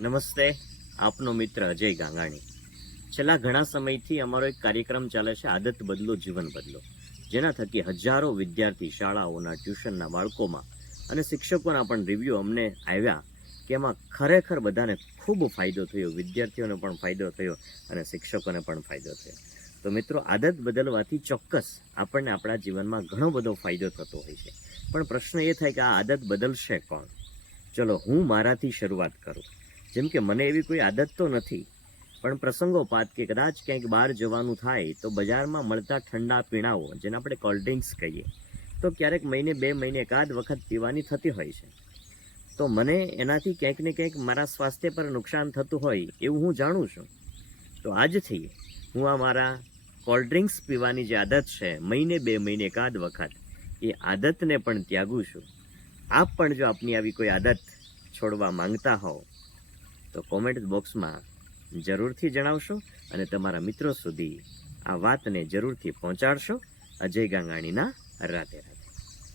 નમસ્તે, આપનો મિત્ર અજય ગાંગાણી. છેલ્લા ઘણા સમયથી અમારો એક કાર્યક્રમ ચાલે છે, આદત બદલો, જીવન બદલો, જેના થકી હજારો વિદ્યાર્થી શાળાઓના, ટ્યુશનના બાળકોમાં અને શિક્ષકોના પણ રિવ્યૂ અમને આવ્યા કે એમાં ખરેખર બધાને ખૂબ ફાયદો થયો, વિદ્યાર્થીઓને પણ ફાયદો થયો અને શિક્ષકોને પણ ફાયદો થયો. તો મિત્રો, આદત બદલવાથી ચોક્કસ આપણને આપણા જીવનમાં ઘણો બધો ફાયદો થતો હોય છે. પણ પ્રશ્ન એ થાય કે આ આદત બદલશે કોણ? ચલો, હું મારાથી શરૂઆત કરું. જેમ કે મને એવી કોઈ આદત તો નથી, પણ પ્રસંગોપાત કે કદાચ ક્યાંક બહાર જવાનું થાય તો બજારમાં મળતા ઠંડા પીણાઓ, જેને આપણે કોલ્ડ ડ્રિંક્સ કહીએ, તો ક્યારેક મહિને બે મહિને એકાદ વખત પીવાની થતી હોય છે. તો મને એનાથી ક્યાંક ને ક્યાંક મારા સ્વાસ્થ્ય પર નુકસાન થતું હોય એવું હું જાણું છું. તો આજથી હું આ મારા કોલ્ડ ડ્રિંક્સ પીવાની જે આદત છે, મહિને બે મહિને એકાદ વખત, એ આદતને પણ ત્યાગું છું. આપ પણ જો આપની આવી કોઈ આદત છોડવા માંગતા હોવ તો કોમેન્ટ બોક્સમાં જરૂરથી જણાવશો અને તમારા મિત્રો સુધી આ વાતને જરૂરથી પહોંચાડશો. અજય ગાંગાણીના રાતે.